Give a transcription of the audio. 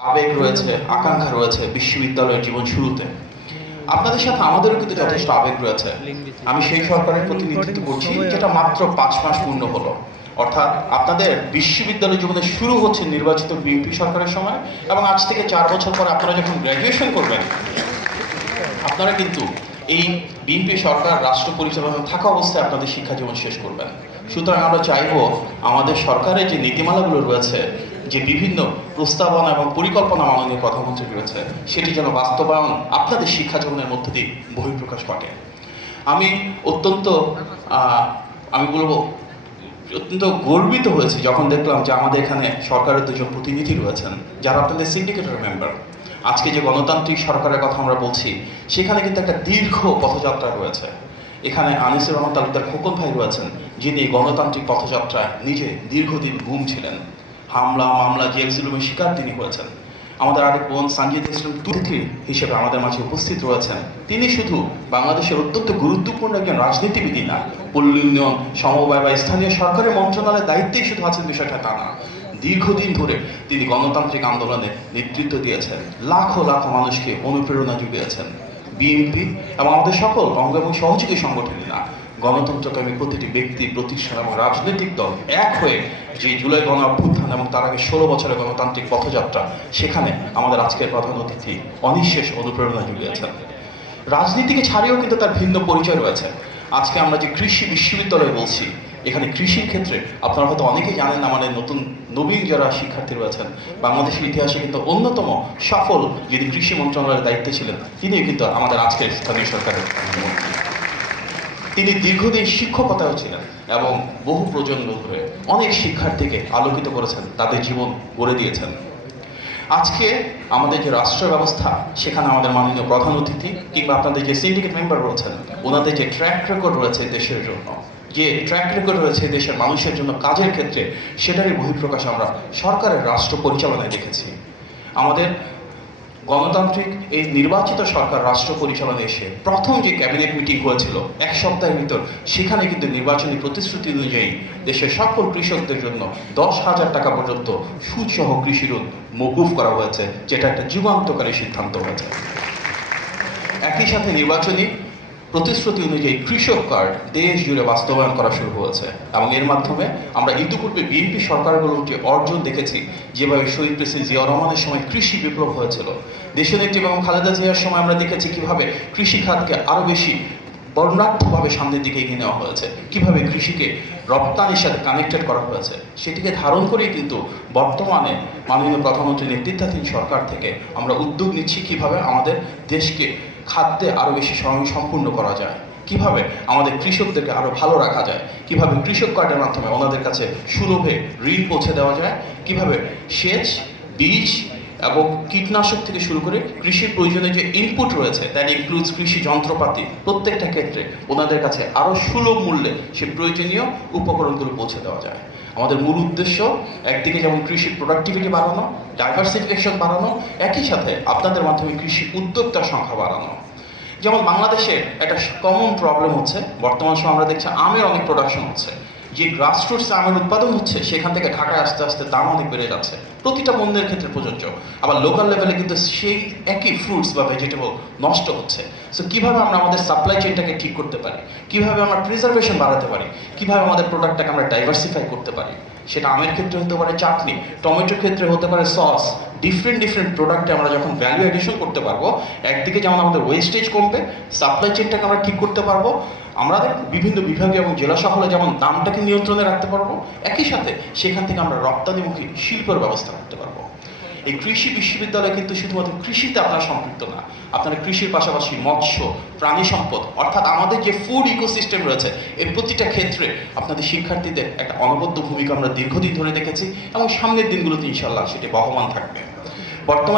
আবেগ রয়েছে, আকাঙ্ক্ষা রয়েছে বিশ্ববিদ্যালয়ের জীবন শুরুতে। আপনাদের সাথে আমাদেরও কিন্তু যথেষ্ট আবেগ রয়েছে। আমি সেই সরকারের প্রতিনিধিত্ব করছি যেটা মাত্র ৫ মাস পূর্ণ হলো। অর্থাৎ আপনাদের বিশ্ববিদ্যালয় জীবনে শুরু হচ্ছে নির্বাচিত বিএনপি সরকারের সময়, এবং আজ থেকে ৪ বছর পরে আপনারা যখন গ্র্যাজুয়েশন করবেন, আপনারা কিন্তু এই বিএনপি সরকার রাষ্ট্র পরিচালনা থাকা অবস্থায় আপনাদের শিক্ষা জীবন শেষ করবেন। সুতরাং আমরা চাইবো আমাদের সরকারের যে নীতিমালাগুলো রয়েছে, যে বিভিন্ন প্রস্তাবনা এবং পরিকল্পনা মাননীয় প্রধানমন্ত্রী রয়েছে, সেটি যেন বাস্তবায়ন আপনাদের শিক্ষা জীবনের মধ্য দিয়ে বহিঃপ্রকাশ ঘটে। আমি অত্যন্ত আমি বলবো অত্যন্ত গর্বিত হয়েছি যখন দেখলাম যে আমাদের এখানে সরকারের দুজন প্রতিনিধি রয়েছেন যারা আপনাদের সিন্ডিকেটের মেম্বার। আজকে যে গণতান্ত্রিক সরকারের কথা আমরা বলছি, সেখানে কিন্তু একটা দীর্ঘ পথযাত্রা রয়েছে। এখানে আনিসুর রহমান তালুকদার খোকন ভাই রয়েছেন, যিনি গণতান্ত্রিক পথযাত্রায় নিজে দীর্ঘদিন গুম ছিলেন। হামলা মামলা জেল জুলুমের শিকার তিনি হয়েছেন। আমাদের আরেক বোন সানজিদ ইসলাম তুর্কি হিসেবে আমাদের মাঝে উপস্থিত রয়েছেন। তিনি শুধু বাংলাদেশের অত্যন্ত গুরুত্বপূর্ণ একজন রাজনীতিবিদই না, পল্লী উন্নয়ন, সমবায় বা স্থানীয় সরকারের মন্ত্রণালয়ের দায়িত্বেই শুধু আছেন বিষয়টা তা না। দীর্ঘদিন ধরে তিনি গণতান্ত্রিক আন্দোলনে নেতৃত্ব দিয়েছেন, লাখো লাখো মানুষকে অনুপ্রেরণা জুগিয়েছেন। বিএনপি এবং আমাদের সকল অঙ্গ এবং সহযোগী সংগঠনেরা গণতন্ত্রকামী প্রতিটি ব্যক্তি, প্রতিষ্ঠান এবং রাজনৈতিক দল এক হয়ে যে জুলাই গণ অভ্যুত্থান এবং তার আগে ১৬ বছরের গণতান্ত্রিক পথযাত্রা, সেখানে আমাদের আজকের প্রধান অতিথি অনিঃশেষ অনুপ্রেরণা জুগিয়েছেন। রাজনীতিকে ছাড়িয়েও কিন্তু তার ভিন্ন পরিচয় রয়েছে। আজকে আমরা যে কৃষি বিশ্ববিদ্যালয় বলছি, এখানে কৃষির ক্ষেত্রে আপনারা হয়তো অনেকেই জানেন, আমাদের নবীন যারা শিক্ষার্থী রয়েছেন, বাংলাদেশের ইতিহাসে কিন্তু অন্যতম সফল যিনি কৃষি মন্ত্রণালয়ের দায়িত্বে ছিলেন, তিনিও কিন্তু আমাদের আজকের স্থানীয় সরকারের মন্ত্রী। তিনি দীর্ঘদিন শিক্ষকতাও ছিলেন এবং বহু প্রজন্ম ধরে অনেক শিক্ষার্থীকে আলোকিত করেছেন, তাদের জীবন গড়ে দিয়েছেন। আজকে আমাদের যে রাষ্ট্র ব্যবস্থা, সেখানে আমাদের মাননীয় প্রধান অতিথি কিংবা আপনাদের যে সিন্ডিকেট মেম্বার রয়েছেন, ওনাদের যে ট্র্যাক রেকর্ড রয়েছে দেশের জন্য, যে ট্র্যাক রেকর্ড রয়েছে দেশের মানুষের জন্য কাজের ক্ষেত্রে, সেটারই বহিঃপ্রকাশ আমরা সরকারের রাষ্ট্র পরিচালনায় দেখেছি। আমাদের গণতান্ত্রিক এই নির্বাচিত সরকার রাষ্ট্র পরিচালনায় এসে প্রথম যে ক্যাবিনেট মিটিং হয়েছিল ১ সপ্তাহের ভিতর, সেখানে কিন্তু নির্বাচনী প্রতিশ্রুতি অনুযায়ী দেশের সকল কৃষকদের জন্য ১০,০০০ টাকা পর্যন্ত সুদসহ কৃষি ঋণ মওকুফ করা হয়েছে, যেটা একটা যুগান্তকারী সিদ্ধান্ত হয়েছে। একই সাথে নির্বাচনী প্রতিশ্রুতি অনুযায়ী কৃষক কার্ড দেশ জুড়ে বাস্তবায়ন করা শুরু হয়েছে, এবং এর মাধ্যমে আমরা ইতিপূর্বে বিএনপি সরকারগুলোর যে অর্জন দেখেছি, যেভাবে শহীদ প্রেসিডেন্ট জিয়াউর রহমানের সময় কৃষি বিপ্লব হয়েছিল, দেশনেত্রী বেগম খালেদা জিয়ার সময় আমরা দেখেছি কিভাবে কৃষি খাতকে আরও বেশি বর্ণাঢ্যভাবে সামনের দিকে এগিয়ে নেওয়া হয়েছে, কিভাবে কৃষিকে রপ্তানির সাথে কানেক্টেড করা হয়েছে। সেটিকে ধারণ করেই কিন্তু বর্তমানে মাননীয় প্রধানমন্ত্রীর নেতৃত্বাধীন সরকার থেকে আমরা উদ্যোগ নিচ্ছি কিভাবে আমাদের দেশকে খাদ্যে আরও বেশি স্বয়ংসম্পূর্ণ করা যায়, কিভাবে আমাদের কৃষকদেরকে আরও ভালো রাখা যায়, কিভাবে কৃষক কার্ডের মাধ্যমে ওনাদের কাছে সুলভে ঋণ পৌঁছে দেওয়া যায়, কিভাবে সেচ, বীজ এবং কীটনাশক থেকে শুরু করে কৃষির প্রয়োজনে যে ইনপুট রয়েছে, দ্যাট ইনক্লুডস কৃষি যন্ত্রপাতি, প্রত্যেকটা ক্ষেত্রে ওনাদের কাছে আরও সুলভ মূল্যে সে প্রয়োজনীয় উপকরণগুলো পৌঁছে দেওয়া যায়। আমাদের মূল উদ্দেশ্য একদিকে যেমন কৃষির প্রোডাক্টিভিটি বাড়ানো, ডাইভার্সিফিকেশন বাড়ানো, একই সাথে আপনাদের মাধ্যমে কৃষি উদ্যোক্তার সংখ্যা বাড়ানো। যেমন বাংলাদেশের একটা কমন প্রবলেম হচ্ছে, বর্তমান সময় আমরা দেখছি আমের অনেক প্রোডাকশন হচ্ছে, যে গ্রাসরুটস আমের উৎপাদন হচ্ছে, সেখান থেকে ঢাকায় আস্তে আস্তে দাম অনেক বেড়ে যাচ্ছে, প্রতিটা পণ্যের ক্ষেত্রে প্রযোজ্য। আবার লোকাল লেভেলে কিন্তু সেই একই ফ্রুটস বা ভেজিটেবল নষ্ট হচ্ছে। সো কীভাবে আমরা আমাদের সাপ্লাই চেইনটাকে ঠিক করতে পারি, কীভাবে আমরা প্রিজার্ভেশন বাড়াতে পারি, কীভাবে আমাদের প্রোডাক্টটাকে আমরা ডাইভার্সিফাই করতে পারি, সেটা আমের ক্ষেত্রে হতে পারে চাটনি, টমেটোর ক্ষেত্রে হতে পারে সস, ডিফারেন্ট প্রোডাক্টে আমরা যখন ভ্যালু এডিশন করতে পারবো, একদিকে যেমন আমাদের ওয়েস্টেজ কমবে, সাপ্লাই চেইনটাকে আমরা ঠিক করতে পারবো, আমরা বিভিন্ন বিভাগীয় এবং জেলা শহরে যেমন দামটাকে নিয়ন্ত্রণে রাখতে পারবো, একই সাথে সেখান থেকে আমরা রপ্তানিমুখী শিল্পের ব্যবস্থা করতে পারবো। এই কৃষি বিশ্ববিদ্যালয় কিন্তু শুধুমাত্র কৃষিতে আপনারা সম্পৃক্ত না, আপনারা কৃষির পাশাপাশি মৎস্য, প্রাণী সম্পদ, অর্থাৎ আমাদের যে ফুড ইকোসিস্টেম রয়েছে, এই প্রতিটা ক্ষেত্রে আপনাদের শিক্ষার্থীদের একটা অনবদ্য ভূমিকা আমরা দীর্ঘদিন ধরে দেখেছি, এবং সামনের দিনগুলোতে ইনশাআল্লাহ সেটি বহমান থাকবে। বর্তমানে